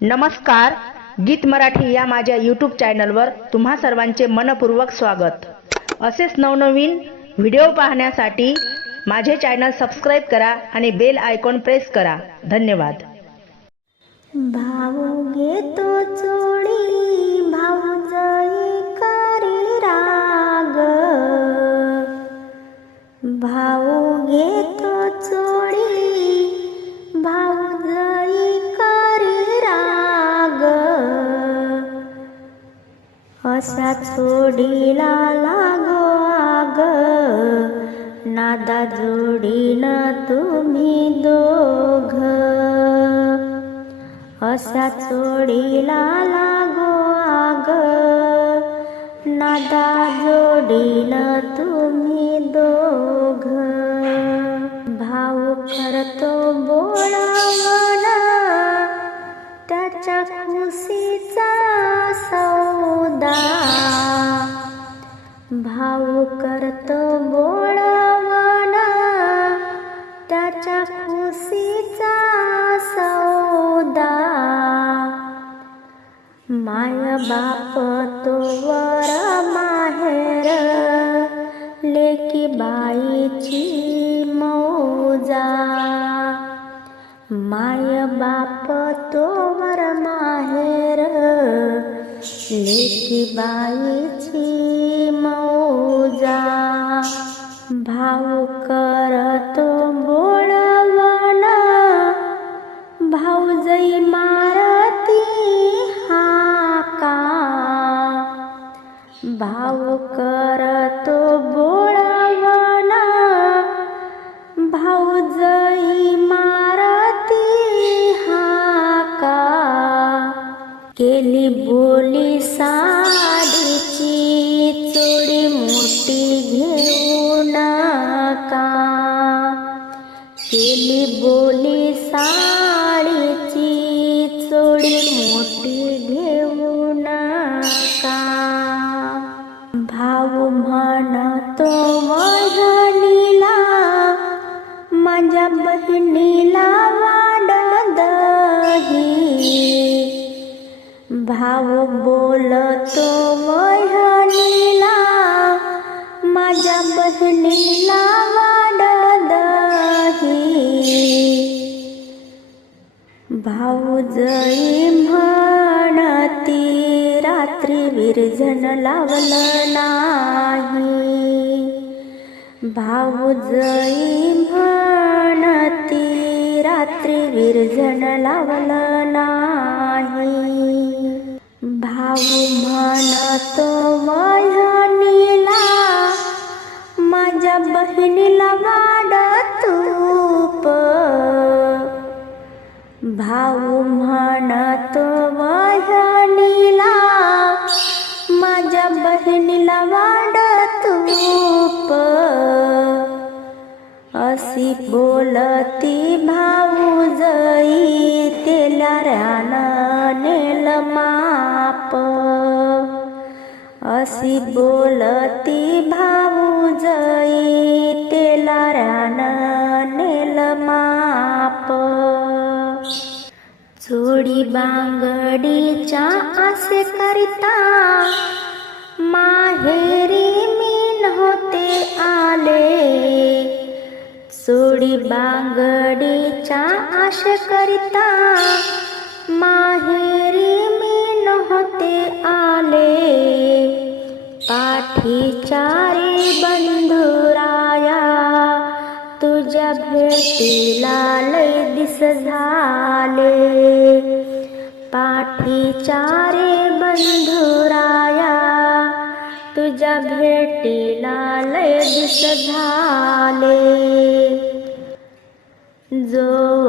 नमस्कार गीत मराठी या माझ्या यूट्यूब चॅनलवर तुम्हा सर्वांचे मनपूर्वक स्वागत. असेच नवनवीन व्हिडिओ पाहण्यासाठी माझे चॅनल सबस्क्राईब करा आणि बेल आयकॉन प्रेस करा. धन्यवाद. भाऊ घेतो चोळी भाऊ जाई करी राग. भाऊ घेतो चोळी कसा चोडीला लागो आग? नादा जोडीन तुम्ही दोघ. असा चोडीला लागो आग? नादा जोडीन तुम्ही दोघ. भाऊ करतो बोला त्याच्या खुशीचा मुदा भाऊ करतो बोळावण त्याच्या खुशीचा सौदा। माय बाप तो वर माहेर लेकी बाईची मौजा। माय बाईची मौजा भाऊ करतो बोळवण भाऊजई मारती हाका भाऊ करतो बोळवण भाऊजई बोली साडीची बोलतो वहिनीला माझ्या बहिणीला वाढदही भाऊ जई म्हणती रात्री विरजन लावलं नाही. भाऊजई म्हणती रात्री विरजन लावलं नाही. भाऊ म्हणतो नीला माझ्या बहिणीला वाढ तूप. भाऊ म्हणतो अशी बोलती भाऊ जई तेला रान नेल माप. चोडी बांगडीच्या असे करिता माहेरी मी नव्हते आले. चोडी बांगडीच्या आश करिता माहेरी पाठीचारे बंधुराया तुझ्या भेटीला लय दिस झाले. पाठीचारे बंधुराया तुझ्या भेटीला लय दिस झाले. जो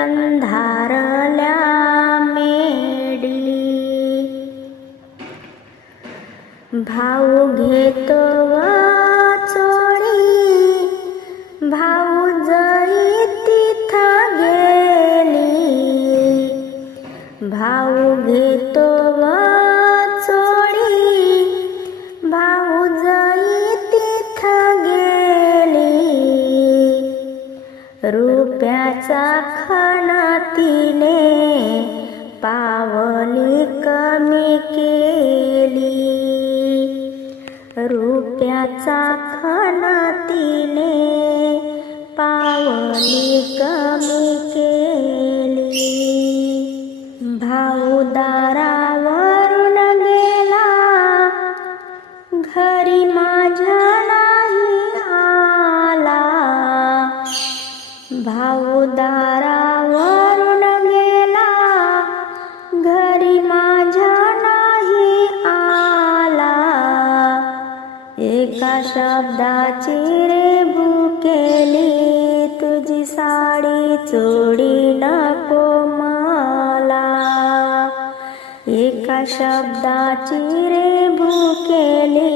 अंधारल्या मेडी भाऊ घेतो चोळी भाऊ जळी तिथ गेली. भाऊ घेतो रुपयाचा खाना तिने पावली कमी केली. रुपयाचा खाना तिने पावली कमी केली. भाऊ दारावरून गेला घरी माझ्या भाऊ दारावरून गेला. घरी माझ्या नाही आला. एका शब्दाची रे भुकेली तुझी साडी चोडी नको मला. एका शब्दाची रे भुकेली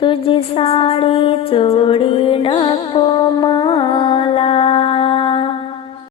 तुझी साडी चोडी